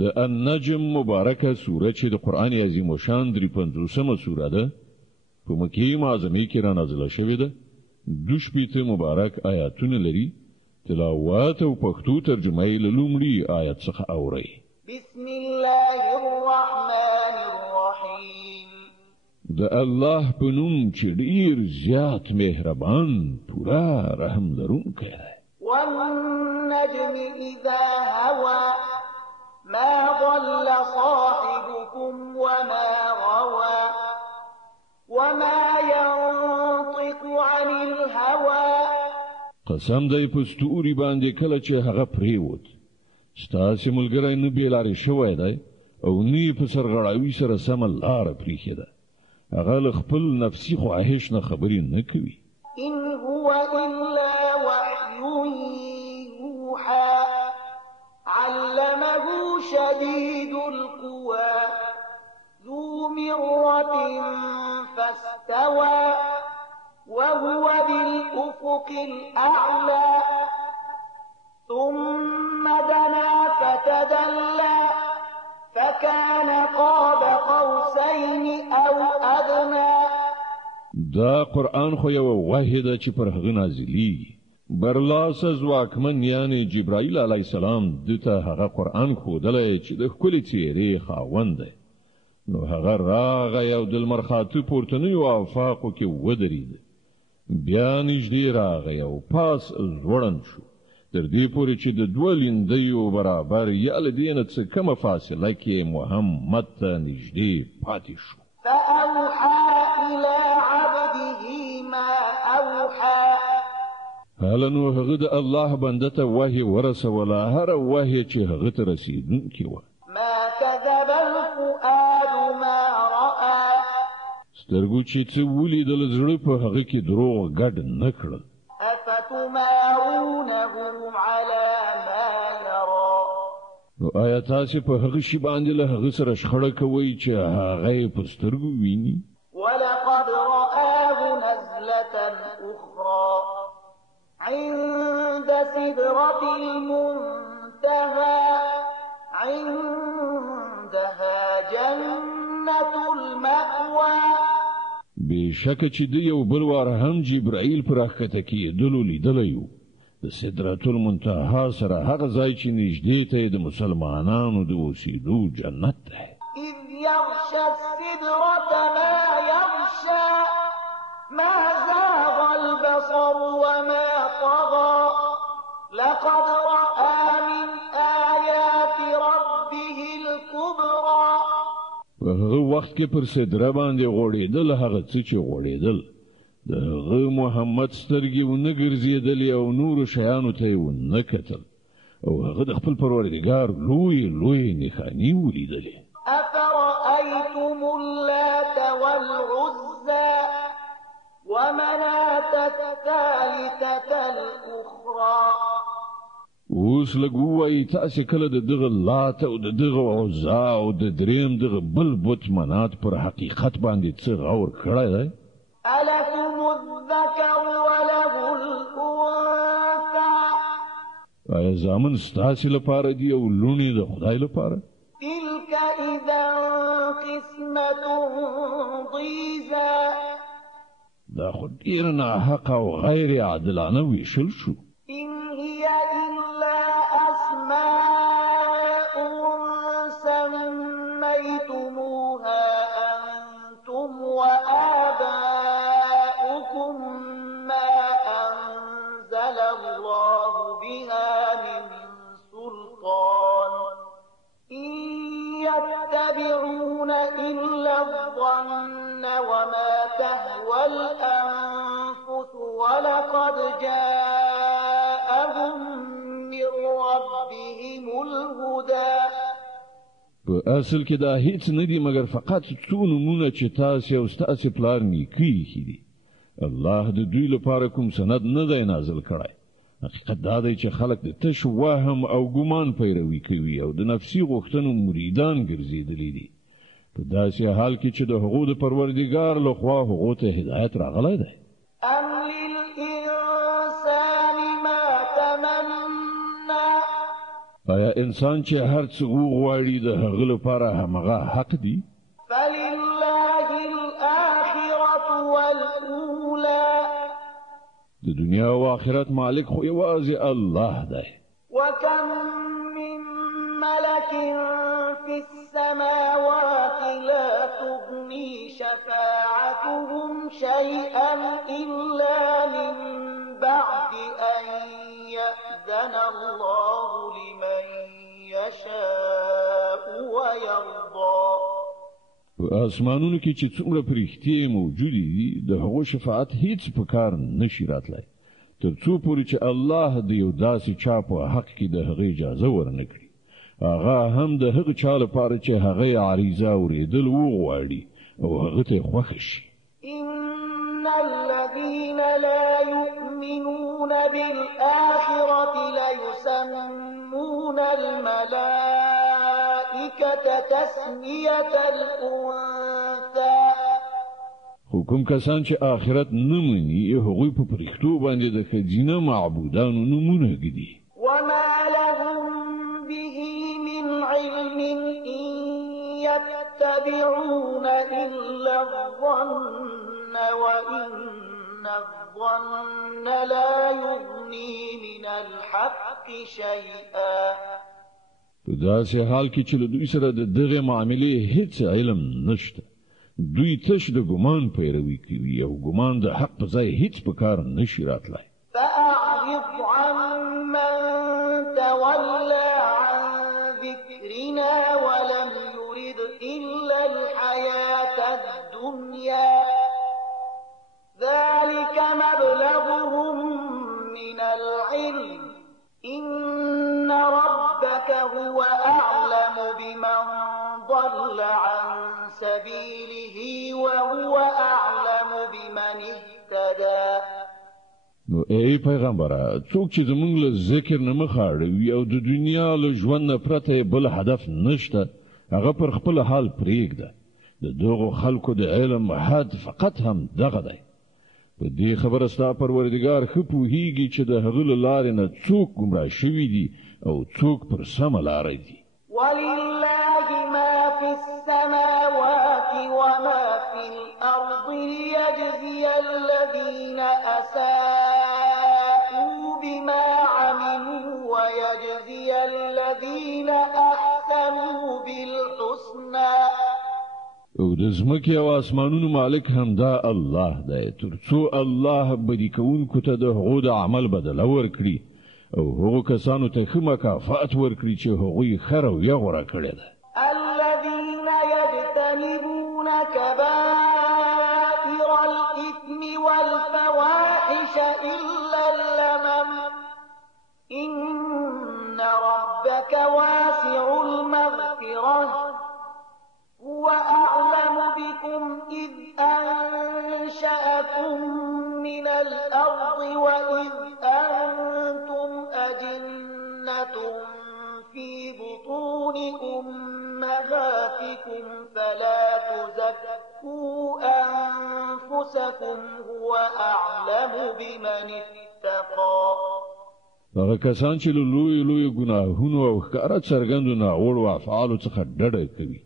د النجم مبارکه سوره چې د قران عظیم شان 53مه سوره ده په مکی معظمه کې را نازله شوې ده. 2 مبارک آیاتونه لري. تلاوت او پښتو ترجمه یې لومړی آیت څخه اوري. بسم الله الرحمن الرحیم. د الله په نوم چې ډیر زیات مهربان پورا رحم لرونکی دی. والنجم اذا هوى ما ضل صاحبكم وما غوى وما ينطق عن الهوى. قسم دی په ستوري باندې کله چې هغه پریوت ستاسو ملګری نه بیلارې شوی دی او نی په سرغړاوي سره سم لار پریخي ده. هغه خپل نفسي خواهش نه خبرې نه کوي. ان هو الا وحي يوحى علمه شديد القوى ذو مرة فاستوى وهو بالأفق الأعلى ثم دنا فتدلى فكان قاب قوسين أو أدنى. دا قرآن خو یو وحی ده چې پر هغه نازلېږي. برلاس ځواکمن یعنی جبرائیل علیه السلام دته هغه قرآن ښودلی چې د ښکلې څېرې خاوند دی. نو هغه راغی او د لمر خاته پورتنیو آفاقو کې ودرېد. بیا نږدې راغی او پاس ځوړند شو تر دې پورې چې د دوه لیندیو برابر یا له دې نه څه کمه فاصله کې محمد ته نږدې پاتې شو. فأوحى إلى عبده ما أوحى. هله نو هغه د الله بنده ته وحی ورسوله، هر وحی چې هغه ته رسیدونکی وه. ما كذب الفؤاد ما رأى. سترګو چې څه ولیدل زړه په هغه کې دروغ ګډ نه کړل. افتمارونه على ما يرى. نو آیا تاسو په هغه شی باندې له هغه سره شخړه کوئ چې هغه په سترګو ویني؟ ولقد رآه نزلة أخرى عند سدرة المنتهى عندها جنة المأوى. بشک چې د یو بل وار هم جبرائیل پر راکته کېدلو لیدلی و. د سدرة المنتهى سره هغه ځای چې نږدې ته د مسلمانانو د اوسېدو جنت دی. إذ يغشى السدرة ما يغشى ما زاغ البصر وما طغى لقد رأى من آيات ربه الكبرى. په هغه وخت کې پر سدره باندې غوړېدل هغه څه چې غوړېدل. د هغه محمد سترګې ونه ګرځېدلې او نورو شیانو ته یې ونه کتل او هغه د خپل پروردګار لوی نښانې ولیدلې. أفرأيتم اللات والعزى ومناة الثالثة الأخرى. اوس لګو وای تاسو کله د دغه لات او د دغه عزا او د دریم دغه بل بت منات پر حقیقت باندې څه غور کړی دی؟ ألكم الذكر وله الأنثى. آیا زامن ستاسو لپاره دی او لونی د خدای لپاره؟ تلك إذا قسمة ضيزى. دا خو ډیر ناحق او غیر عادلانه ویشل شو. إن هي إلا أسماء سميتموها أنتم وآباؤكم ما أنزل الله بها من سلطان إن يتبعون إلا الظن وما تهوى الأنفس ولقد جاءهم من ربهم الهدى. په اصل کې دا هیڅ نه دی مګر فقط څو نمونه چې تاسو او ستاسو پلار نیکي دي. الله د دوی لپاره کوم سند نه دی نازل کړی. حقیقت دا دی چې خلک د تش وهم او ګمان پیروي کوي او د نفسي غوښتنو مریدان ګرځېدلي دي. په داسې حال کې چې د هغو د پروردګار لخوا هغو ته هدایت راغلی دی. أم للإنسان ما تمنى آیا انسان چې هر څه وغواړي د هغه لپاره همغه حق دی؟ فلله الآخرة والأولى د دنیا او آخرت مالک خو یوازې الله دی. وكم من ملك في السماوات لا تغني شفاعتهم شيئا إلا من بعد أن يأذن الله لمن يشاء ويرضى. اسمانونو کې چې څومره پرختي موجودي دي د هغو شفاعت هیڅ په کار نشي راتلای تر څو پورې چې الله د یو داسې چا په حق کې د هغې اجازه ورنکړي، هغه هم د هغه چا لپاره چې هغه عریضه اورېدل وغواړي او هغه ته خوښ شي. إن الذين لا يؤمنون بالآخرة ليسمون الملائكة تسمية الأنثى. حکم کسان چې آخرت نه مني هغوی په پرښتو باندې د ښځینه معبودانو نومونه ږدي. وما لهم به من علم إن يتبعون إلا الظن وإن الظن لا يغني من الحق شيئا. په داسې حال کې چې له دوی سره د دغه معاملې هیڅ علم نشته، دوی تش د ګمان پیروي کوي او ګمان د حق په ځای هیڅ په کار نشي راتلای. فأعرض عن من تولى عن ذكرنا ولم يرد إلا الحياة الدنيا ذلك مبلغهم من العلم إن ربك هو أعلم بمن ضل عن سبيله وهو أعلم بمن اهتدى. نو ای پیغمبره، څوک چې زمونږ له ذکر نه مخ اړوي او د دنیا له ژوند نه پرته بل هدف نشته، هغه پر خپل حال پرېږده. د دغو خلکو د علم حد فقط هم دغه دی. په دې خبره ستا پروردګار ښه پوهیږي چې د هغه له لارې نه څوک ګمراه شوي دي او څوک پر سمه لاره دي. ولله ما في السماوات وما في الأرض ليجزي الذين أساءوا بما عملوا ويجزي الذين أحسنوا بالحسنى. او د ځمکې او اسمانونو مالک همدا الله دی، تر څو الله بدي کوونکو ته د هغو د عمل بدله ورکړي او هغو کسانو ته ښه مکافات ورکړي چې هغوی ښه رویه غوره کړې ده. الذين يجتنبون كبائر الإثم والفواحش إلا اللمم إن ربك واسع المغفرة هو أعلم بكم إذ أنشأكم من الأرض وإذ أنتم أجنة في بطون أمهاتكم فلا تزكوا أنفسكم هو أعلم بمن اتقى. هغه کسان چې له لوی ګناهونو او ښکاره څرګندو ناوړو افعالو څخه ډډه کوي،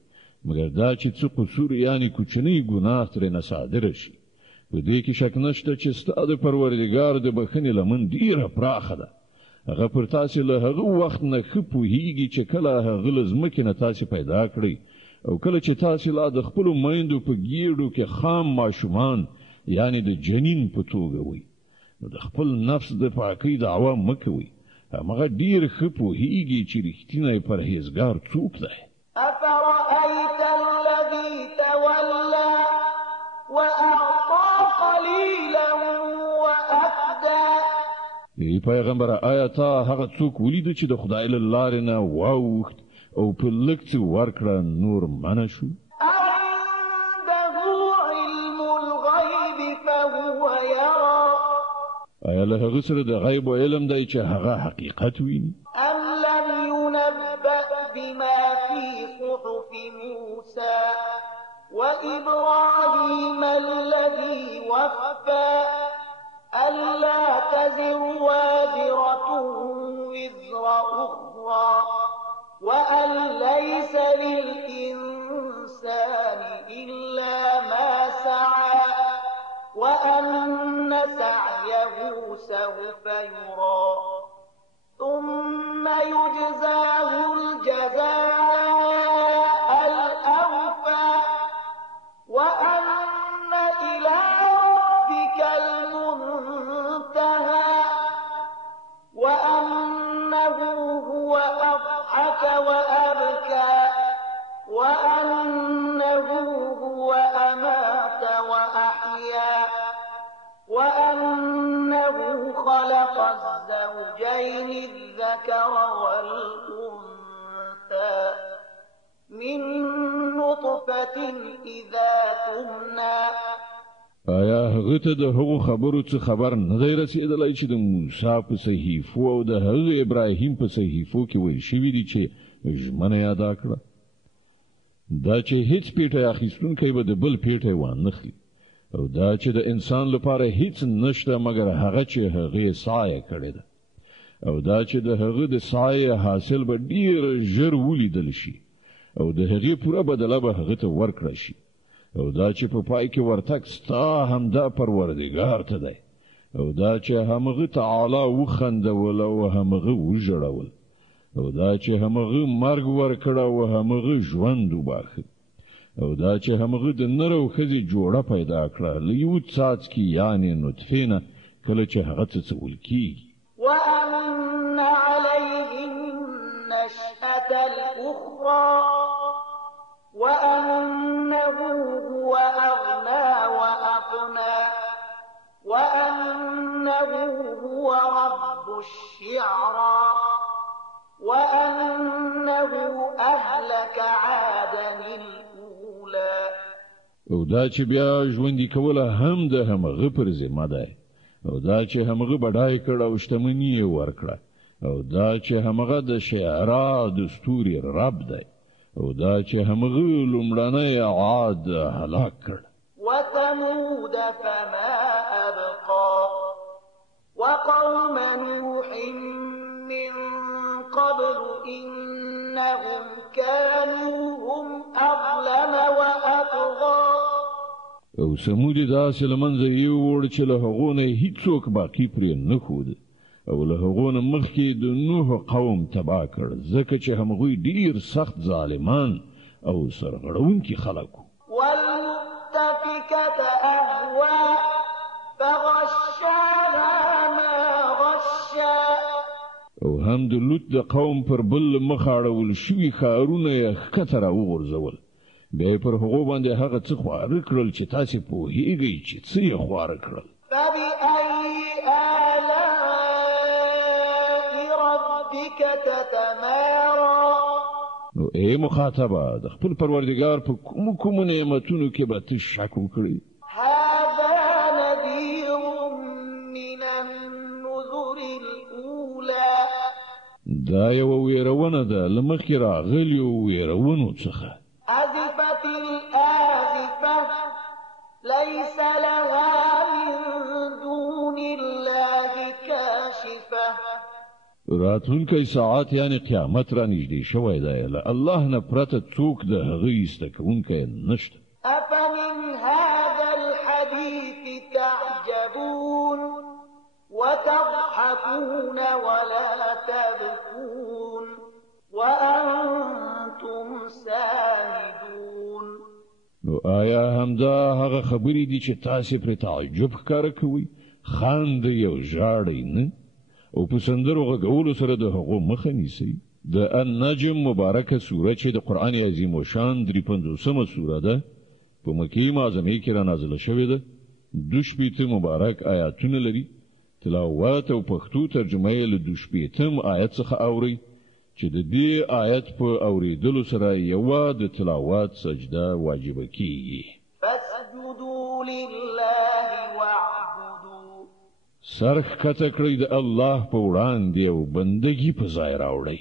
مګر دا چې څه قصور یعنی کوچنی ګناه ترېنه صادره شي، په دې کې شک نشته چې ستا د پروردګار د بخښنې لمن ډېره پراخه ده. هغه پر تاسې له هغه وخت نه ښه پوهیږي چې کله هغه له ځمکې نه تاسې پیدا کړئ او کله چې تاسې لا د خپلو میندو په ګېډو کې خام ماشومان یعنی د جنین په توګه وئ، نو د خپل نفس د پاکۍ دعوه مه کوئ. همغه ډېر ښه پوهیږي چې رښتینی پرهیزګار څوک دی. أفرأيت الذي تولى وأعطى قليلا وأكدى. ای پیغمبر، آیا تا هغه څوک ولیده چې د خدای له لارې نه واوښت او په لږ څه ورکړه نور منع شو؟ عنده علم الغيب فهو يرى. آیا له هغه سره د غیب علم دی چې هغه حقیقت ویني؟ أم لم ينبأ بما في صحف موسى وإبراهيم الذي وفى ألا تزر وازرة وزر أخرى أخرى وأن ليس للإنسان إلا ما سعى وأن سعيه سوف يرى ثم يجزاه الجزاء الأوفى وأن إلى ربك المنتهى وأنه هو أضحك وأبكى وأنه هو أمات وأحيا وأنه خلق الزوجين الذكر والأنثى من نطفة إذا تمنى آیا هغه ته د هغو خبرو څخه خبر نه دی رسېدلی چې د موسی په صحیفو او د هغه ابراهیم په صحیفو کې ویل شوي دي چې ژمنه یې ادا کړه دا چې هیڅ پیټی اخیستونکی به د بل پیټی وانخلي او دا چې د انسان لپاره هیڅ نشته مګر هغه چې هغه سایه کړی ده او دا چې د هغه د سایه حاصل به ډیر ژر ولیدل شي او د هغه پوره بدله به هغه ته ورکړل شي او دا چې په پای کې ورتګ ستا همدا پروردګار ته دی او دا چې همغه تعالی وخندول او همغه وژړول او دا چې همغه مرګ ورکړ او همغه ژوند وباخه او دا چې همغه د نر او ښځې جوړه پیدا کړه له یو څاڅکي یعنې نطفې نه کله چې هغه څڅول کېږي وأن عليه النشأة الأخرى وأنه هو أغنى وأقنى وأنه هو رب الشعرى وأنه أهلك عادا الأولى او دا چې بیا ژوندي کوله هم د همغه پر ذمه ده او دا چې همغه بډای کړ او شتمني یې ورکړه او دا چې همغه د شعرا د ستوري رب ده او دا چې همغه لومړنی عاد هلاک کړ وثمود فما أبقى وقوم نوح من قبل إنهم كانوا هم أظلم وأطغى او سمود داسې له منځه یووړ چې له هغو نه هیڅوک باقي پرې نه ښود او له هغو نه مخکې د نوح قوم تباه کړ ځکه چې همغوی ډیر سخت ظالمان او سرغړونکي خلک وو والمؤتفكة أهوى فغشاها ما غشا او هم د لوط د قوم پر بل مخاړول شوي ښارونه یې ښکته راوغورځول بیا یې پر هغو باندې هغه څه خواره کړل چې تاسې پوهېږئ چې څه یې خواره کړل فبأي آلاء ربك تتمارى نو ای مخاطبه د خپل پروردګار په کومو نعمتونو کې به ته شک وکړې هذا نذير من النذر الأولى دا یو ویرونه ده له مخکې راغلیو ویرونو څخه أزفت الآزفة ليس لها من دون الله كاشفة راتلونکی ساعت یعنی قیامت را نږدې شوی دی له الله نه پرته څوک د هغه ایسته کوونکی نشته أفمن هذا الحديث تعجبون وتضحكون ولا تبكون وأنتم سامدون نو آیا همدا هغه خبرې دي چې تاسې پرې تعجب ښکاره کوئ خاندئ او ژاړئ نه او په سندرو غږولو سره د هغو مخه نیسئ د النجم مبارکه سوره چې د قرآن عظیم الشان 53مه سوره ده په مکې معظمې کې را نازله شوې ده 2 مبارک آیاتونه لري تلاوت او پښتو ترجمه یې له 2 آیت څخه اورئ چې د دې آیت په اوریدلو سره یو د تلاوت سجده واجب کیږي فاسجدوا لله واعبدوا سرخ کته کړی د الله په وړاندې او بندگی په ځای راوړئ